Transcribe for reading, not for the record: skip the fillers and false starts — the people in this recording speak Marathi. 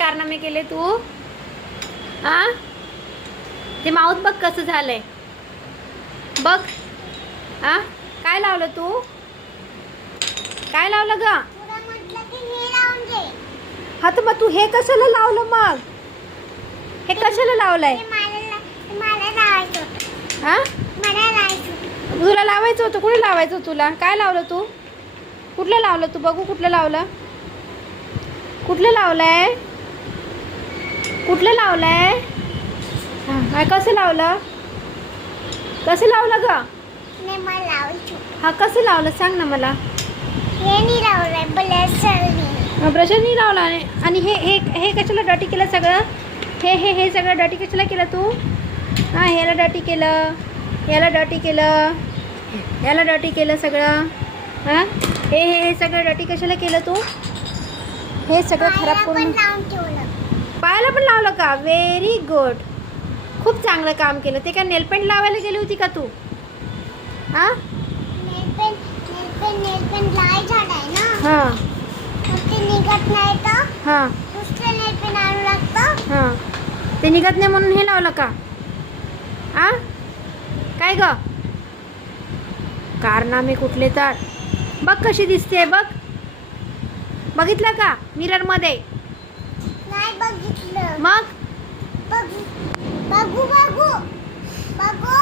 कारनामे केले तू? आ ते माऊथ बघ कसं झालंय बघ. आ काय लावलं तू? काय लावलं ग? हा तर मग तू हे कशाला लावलं मग? हे कशाला लावलंय? हा तुला लावायचं होतं. कुठे लावायचं होतं तुला? काय लावलं तू? कुठलं लावलं तू? बघू कुठलं लावलं. कुठलं लावलंय? कुठलं लावलंय? हा कसं लावलं? कसं लावलं ग? हा कसं लावलं सांग ना मला. ब्रशनी लावला. आणि हे हे हे कशाला डटी केलं सगळं? हे हे हे सगळं डटी कशाला केलं तू? हा ह्याला डटी केलं, याला डटी केलं, याला डटी केलं सगळं. हां हे हे हे सगळं डटी कशाला केलं तू? हे सगळं खराब करून पायाला पण लावलं का? Very good. खूप चांगलं काम केलं. ते काय नेलपेंट लावायला गेली होती का तू? हां हां हां हां ते निघत नाही म्हणून हे लावलं का? आ काय ग? कारनामे कुठले तर. बघ कशी दिसते बघ. बघितलं का मिरर मध्ये? नाही बघितलं. मग बघू बघू बघू.